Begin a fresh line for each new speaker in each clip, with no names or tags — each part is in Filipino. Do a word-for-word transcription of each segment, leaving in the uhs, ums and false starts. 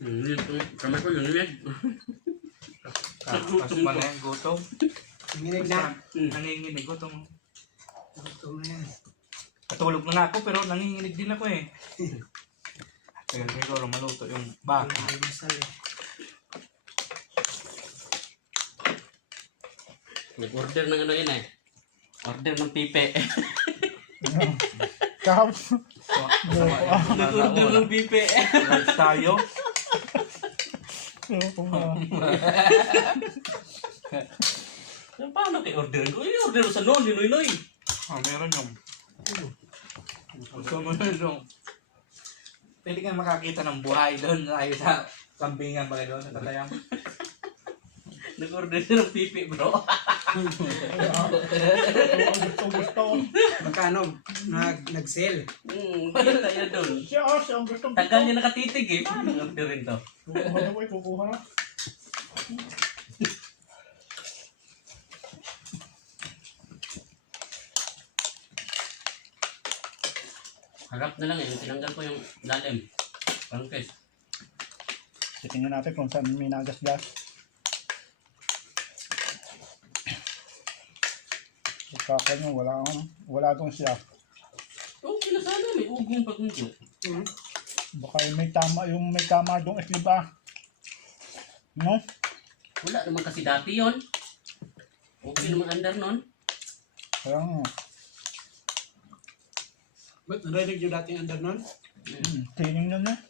Yun, kamay ko yun yun.
Pasok pa na yan, gutom.
Nanginig na.
Nanginginig, gutom.
Gutom na yan.
Katulog na nga ako, pero nanginginig din ako eh. Kaya siguro maluto yung baka.
May masal eh.
Nag-order ng ano yun eh. Order ng pipe.
Kahapon.
Nag-order ng pipe.
Lunch tayo.
Paano kayo order ko? I-order mo sa noon, Noy-Noy.
Ah, meron yung. Gusto mo yun yung. Pwede kang makakita ng buhay doon tayo sa kambingan pala doon, sa talayang.
Nag-order siya ng pipe, bro.
Gusto, gusto.
Magkano? Nag, nag-sell.
Hmm, kaya tayo doon.
Siya, ah, siya ang gusto.
Tagal niya nakatitig eh. Paano orderin to?
Kukuha na boy, kukuha na.
Harap na lang eh. Tinanggal ko yung lalim. Pangkes.
Titingnan natin kung saan may nagas-gas. Pagkakal nyo, wala, wala doon siya.
Okay na sana. May ugong pag-unyo.
Hmm.
Baka may tama, yung may tama doon islip ah. No?
Wala naman kasi dati yon. Okay naman under nun.
Kaya nga.
Ba't narinig yung dating under nun?
Hmm, tining nyo na.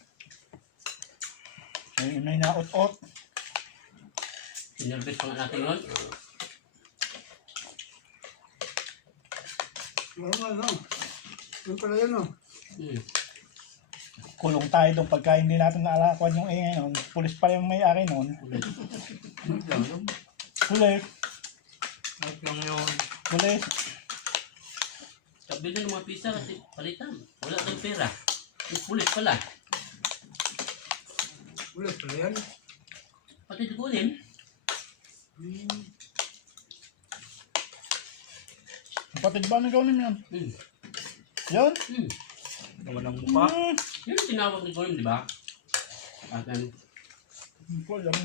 May, may naot-ot.
Sinervice pa nga natin yun.
Oo nga, no. Yun pala yun, no.
Hmm.
Kulong tayo doon pagka hindi natin naalakuan yung ingay nun. Pulis pa yung may-ari nun.
Ayos lang yun.
Pulis.
Ayos lang yun.
Pulis.
Kabili ng mga pizza kasi palitan. Wala kang pera. Yung pulis pala.
Ulit pala yun.
Pati tukunin.
Hmm.
Kapatid ba na gawin yan?
Hmm.
Yan?
Hmm.
Naman ang mukha.
Hmm.
Yun ang tinawag ni Golim, di ba? Akan.
Hindi ko alam.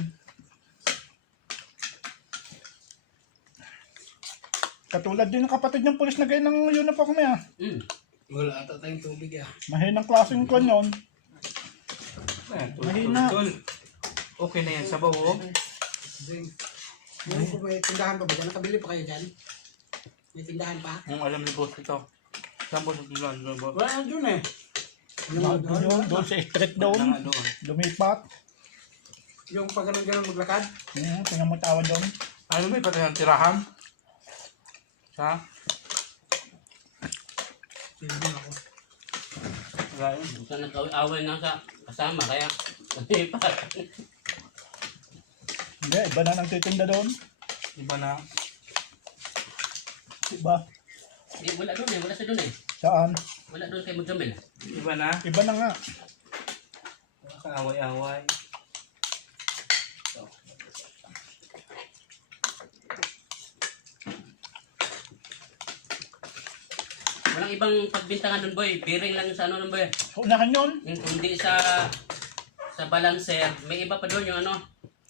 Katulad din ng kapatid ng pulis na ganyan ng uniform niya.
Hmm.
Wala ata tayong tubig, ah.
Mahinang klaseng kwan yun.
Ayan, tul,
Mahina.
tul, tul. Okay na yan sa bawo.
Ding. Ngayon ko may tindahan pa ba dyan? Nakabili pa kayo dyan? May tindahan pa?
Kung alam ni boss ito. Saan boss ang tulan doon boss?
Wala na dun eh. Ano mo
Doon,
doon?
doon, doon sa street doon.
Na nga doon.
Lumipat.
Yung pag ganun-ganun maglakad?
Hmm, tingnan mo tawa doon.
Ano may pati ng tirahan? Sa?
Tindahan ako.
Wala yun.
Bukan nag-away nga sa kasama, kaya nalipat.
Hindi, iba na nang titinda doon.
Iba na.
Iba.
Eh, wala doon eh, wala sa doon eh.
Saan?
Wala doon kay Magdamel.
Iba na.
Iba na nga.
Kaaway-away.
Walang ibang pagbintangan nun, boy. Bearing lang sa ano nun, boy.
Unahan yun.
Hin- Hindi sa sa balancer. May iba pa doon yung ano.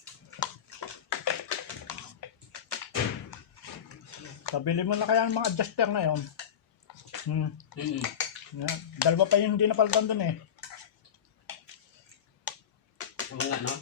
Kabili mo na kaya ng mga adjuster na yun. Hmm.
Mm-mm.
Yeah. Dalawa pa yung hindi napalitan doon eh.
Oo nga, no?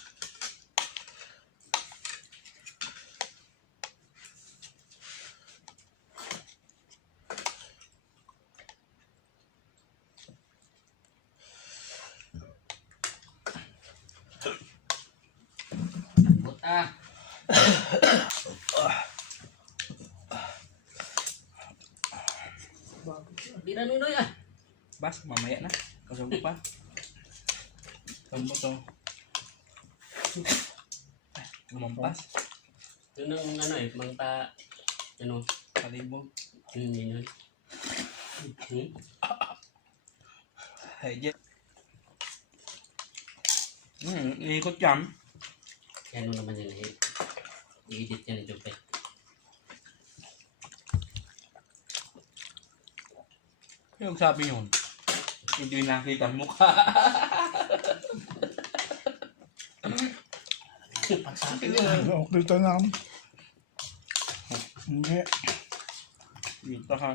Buta. Di na nunoy ah.
Bas, mamaya na. Kasama mo pa. Kasama mo to. Ay, lumampas.
Yun ang ano eh, mga ano,
Palibog.
yun yun yun. Hmm?
Hey, Jeff. Hmm, iikot yan.
Kaya ano naman yun eh. I-edit yan ni Jopet.
Yung sabi yun, hindi nakita ang mukha.
Pag sa akin yun.
Dito na. Hindi.
Dito ha.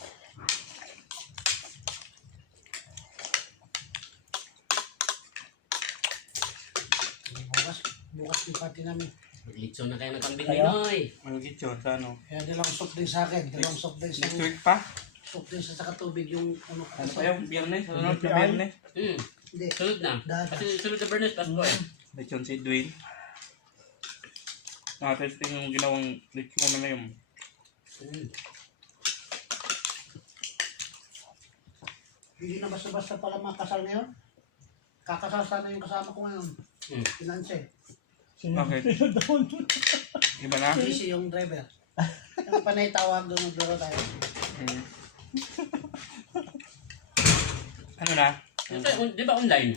Bukas, bukas yung party namin.
Maglitso na kayo ng kambing
Kaya?
Ninoy.
Malagit yun sa ano.
Kaya dalawang soft drinks sa akin. Dalawang soft drinks
Next
ng
week pa?
soft drinks at saka tubig yung ano.
Ano pa yung biyernes? Ano na
Hindi,
biyernes?
Hmm.
Hindi.
Sunod na.
Dada.
Kasi sunod na Bernes, Pasko eh.
Lechon si Dwayne. Nakatesting yung ginawang lechon na yun.
Hmm.
Hindi na basta-basta pala makasal ngayon. Kakasal sana yung kasama ko ngayon.
Hmm.
Pinanse.
Sino,
Bakit?
sino doon?
Iba na?
Easy yung driver. Yung panay tawag doon maglaro tayo.
Hmm. Ano na?
Kasi, un- di ba online?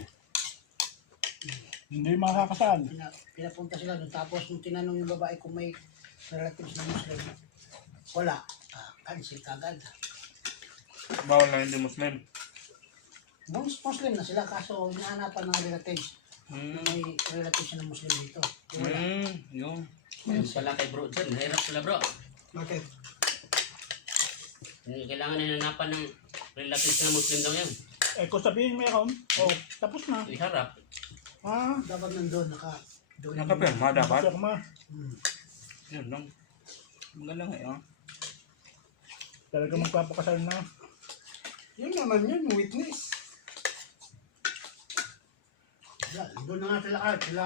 Hindi makakasal.
Pina, pinapunta sila doon. Tapos nung tinanong yung babae kung may relatives na Muslim, wala. Ah, cancel kagad.
Bawal na hindi Muslim.
Mus Muslim na sila kaso hinahanapan ng relatives
Hmm.
na may relatives na Muslim dito. Wala.
Hmm. Yun.
Ayun pala kay bro dyan. Mahirap pala bro.
Bakit?
Hindi kailangan na hinanapan ng relatives na Muslim daw yan.
Eh kung sabihin meron, oh, tapos na.
Iharap.
Ah,
Dapat nandun, naka... doon.
Nakapirma dapat.
pirma.
Hmm.
Yun lang. Maganda nga yun.
Talaga magpapakasal na.
Yun naman yun, witness. Wala, doon na nga sila kahit sila.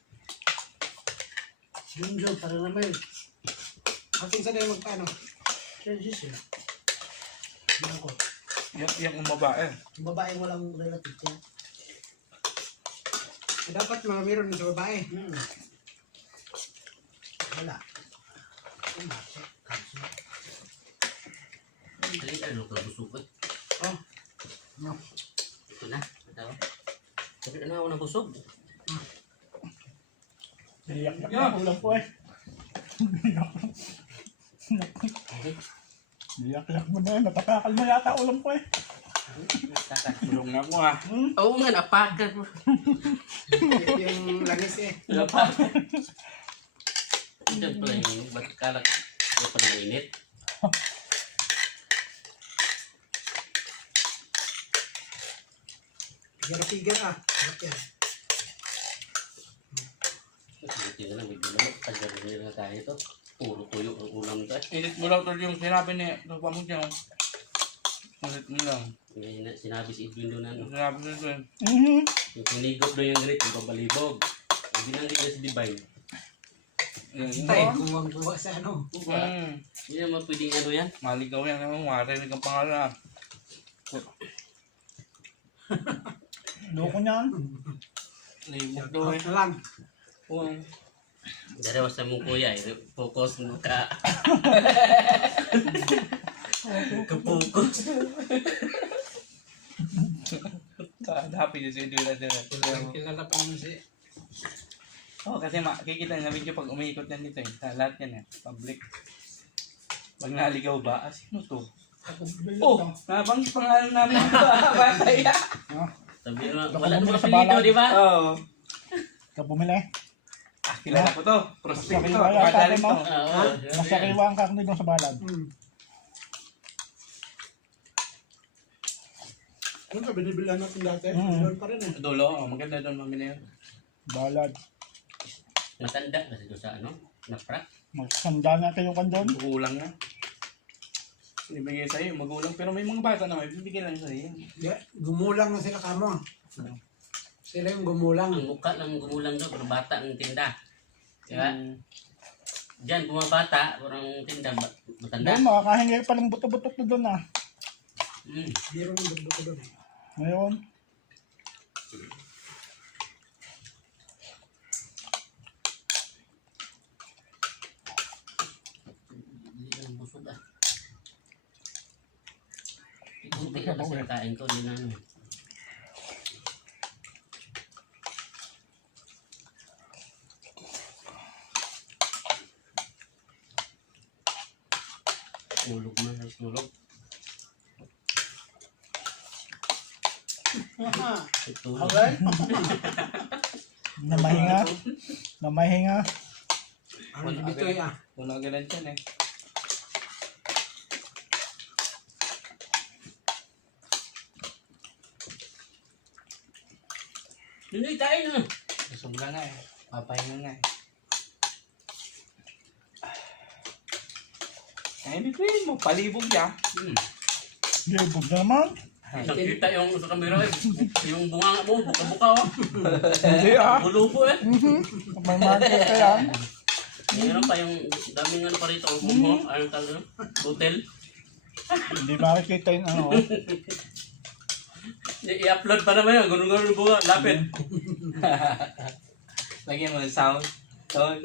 Yung job, para naman. Ating sa tayo magkano? Charges yun. Yan ko.
Yung, yung babae.
Yung babaeng walang relative niya. Eh, dapat mga meron sa babae. Hmm. Wala. Pumasok. Cancel.
Dali, ano ka busog eh.
Oh. No.
Ito na. Ito. Sabi na ako nabusog.
Iyak-yak
Yeah.
na ulam po eh.
Okay.
Iyak-yak mo na yun. Natakakal mo yata ulam po eh.
Bulong na mo ah.
Hmm?
Oo nga, napakan mo.
Yung langis eh.
Napakan. Diyan pala yung ba't kalat. Ito pala mainit.
Figure-figure ah. Bakit yan?
Buti na lang, may dulamot. Tagal na tayo ito. Puro tuyo ang ulam ito eh.
Edit mo lang tol yung sinabi ni Lupa mo dyan. Edit mo lang.
May na- sinabi si Edwin doon ano.
Sinabi ko doon.
Mhm.
Yung sinigop doon yung grit, yung pabalibog. Hindi na niya si Divine.
Yun, yun.
Tayo, guwang-guwa sa ano.
Hmm.
Hindi naman pwedeng ano yan.
Maligaw yan naman. Marinig ang pangalan ah.
Loko niyan.
Libog daw eh.
Na lang.
Oo.
Darawa sa mong kuya eh. Focus mo ka. Kapokus.
Happy na si Edwin na din.
Kilala pa naman si...
Oo, kasi makikita na video pag umiikot yan dito eh. Sa lahat yan eh. Public. Pag naligaw ba, ah, sino to? Oh! Nabanggit pangalan namin. Kaya.
Sabi mo,
Baka
wala
bumili
namang
sa
apelido,
balag.
di ba?
Oo.
Ikaw bumili.
Ah, kilala ko to. Prospect
Masakit
to.
ba yan,
Padaling
sabi mo?
to.
Oo.
Masyakiwa ang karne doon sa balag.
Hmm. Ano ka, binibilan natin dati?
Hmm.
Doon pa rin eh.
Dulo, oh, maganda doon mami na yun.
Balag.
Matanda kasi doon sa ano, naprak.
Magsanda na kayo kan doon.
Magulang na. Ibigay sa'yo, magulang. Pero may mga bata na may bibigyan lang sa'yo.
Di, gumulang na sila kamo. Sila yung gumulang.
Ang mukha lang gumulang doon, pero bata ang tinda. Di ba?
Hmm.
Diyan, bumabata, parang tinda, ba- matanda.
Doon, makakahingi pa ng buto-butot na doon ah.
Mm.
Meron yung dugbo ko doon.
Ngayon,
Hindi ka nang busog ah. Kunti na kasi ang kain ko, hindi na ano. Tulog na, tulog.
Aha.
Tulog.
Okay.
Na mahinga. Na mahinga.
Ano si Bitoy ah.
Puno agad yan eh.
Hindi tayo na.
Busog na nga eh. Papahinga nga eh. Ay, hindi pwede mo. Palibog niya.
Hmm.
Libog na naman.
Nakita yung sa camera eh. Yung bunga mo, buka-buka oh.
Hindi ah.
Bulupo eh.
May market ka yan.
Meron pa yung daming ano pa rito. Bumo, anong tawag doon? Hotel.
Hindi makikita yung ano.
I- I-upload pa naman yun. Ganun-ganun bunga. Lapit.
Lagyan mo ng sound. Sound.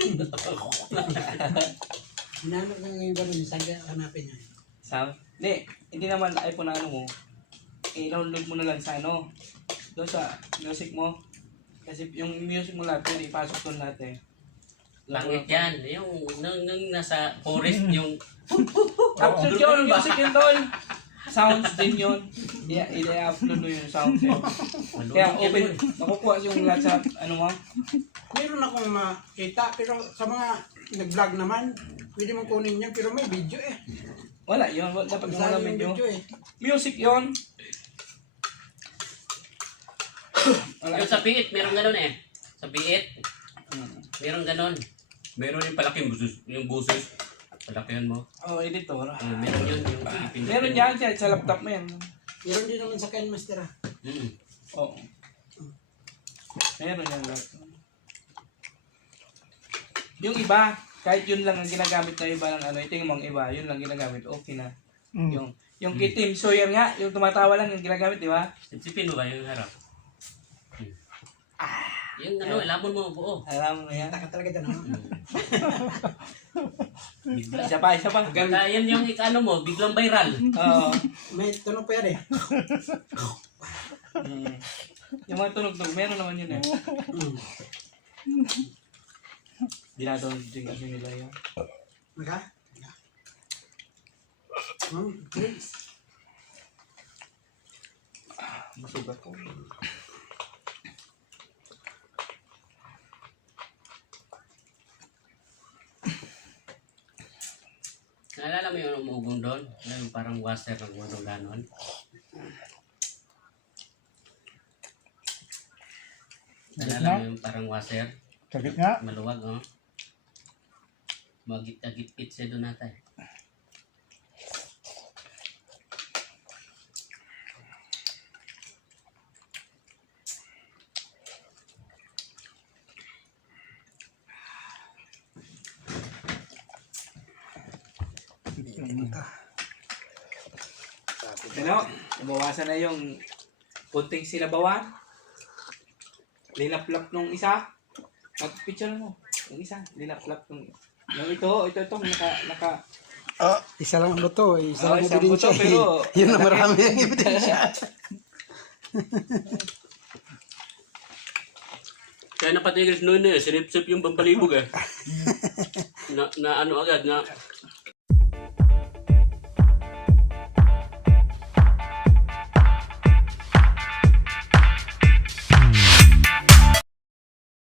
Hinanap na ngayon ba rin, saan ka hanapin niya?
Sound. Hindi. Hindi naman iPhone na ano mo. I-download mo na lang sa ano. Doon sa music mo. Kasi yung music mo lahat, pwede ipasok doon natin.
Langit yan. Yung nung, nung nasa forest yung...
Upload yun, music yun doon. Sounds din yun. Yeah, i-upload mo yung sound yun. Kaya open, makukuha yung lahat sa ano mo.
Meron akong makita, pero sa mga nag-vlog naman, pwede mong kunin yan, pero may video eh.
Wala yun, wala- dapat yung wala
Saan yung
medyo.
video eh.
Music yun. Wala.
Yung sa piit, meron ganun eh. Sa piit,
Mm.
meron ganun. Meron yung palaking busos. Yung busos. Palakihan mo.
Oh, editor.
Uh, meron yun. Yung Philippine.
Meron yan siya sa laptop mo yan.
Meron din naman sa Ken Master ah.
Mm.
Oo. Meron yan lahat. Yung iba, kahit yun lang ang ginagamit na iba ng ano, ito yung mga iba, yun lang ginagamit, okay na.
Mm.
Yung yung kay Tim Sawyer nga, yung tumatawa lang yung ginagamit, di ba?
Sipsipin mo ba yung harap? Hmm. Yung ano, labon mo buo.
Alam mo na yan.
Taka talaga dyan ah.
Bigla.
Isa pa, isa pa.
Ganda yan yung ikano mo, biglang viral.
Oo.
May tunog pa yan eh.
Mm. Yung mga tunog-tunog, meron naman yun eh.
Mm.
Dinadon din kasi nila yun.
Maka? Hmm, drinks.
Busog ako.
Naalala mo yung umugong doon? Yung parang waster ng mga ganon. Naalala mo yung parang waster?
Sakit nga.
Maluwag, oh. Magit-agit-git siya doon nata eh.
Ano? Nabawasan na yung kunting sinabawan. Linaplap nung isa. Mag-picture mo. Yung isa, linaplap nung... Yung ito, ito, ito, naka, naka...
Isa lang ang buto, isa
Oh,
lang ang
isang
ebidensya.
buto, pero-
eh. Yun na marami ang ebidensya.
Kaya napatigil si Noy na eh, sinip-sip yung pampalibog eh. na, na ano agad, na